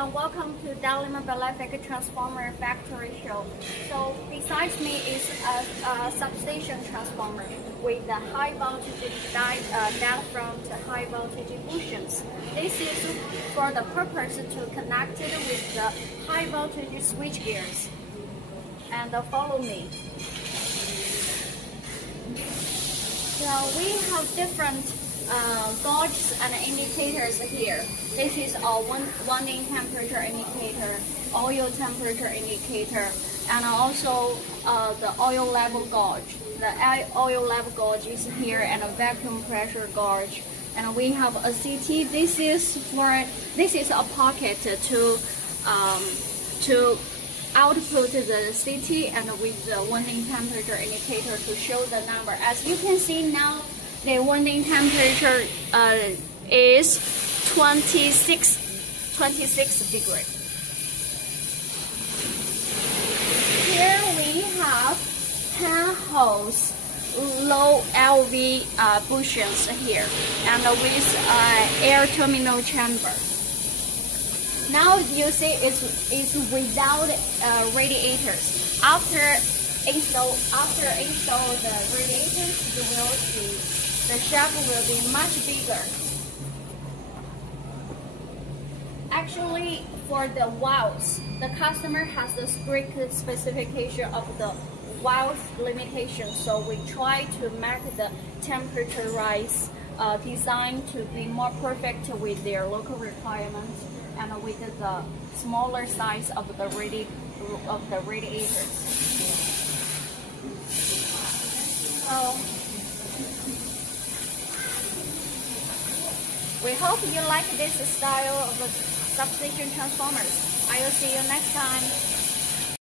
everyone, welcome to Daelim Belefic Transformer Factory Show. So besides me is a substation transformer with the high voltage diaphragm to high voltage bushings. This is for the purpose to connect it with the high voltage switch gears. And follow me. So we have different gauges and indicators here. This is a winding temperature indicator, oil temperature indicator, and also the oil level gauge. The oil level gauge is here, and a vacuum pressure gauge. And we have a CT. This is a pocket to output the CT and with the winding temperature indicator to show the number. As you can see now, the winding temperature is 26 degrees. Here we have 10 holes, low LV bushings here, and with air terminal chamber. Now you see it's without radiators. After install the radiators, you will see the shaft will be much bigger. Actually, for the valves, the customer has a strict specification of the valve limitation, so we try to make the temperature rise design to be more perfect with their local requirements and with the smaller size of the radiators. So we hope you like this style of the substation transformers. I will see you next time.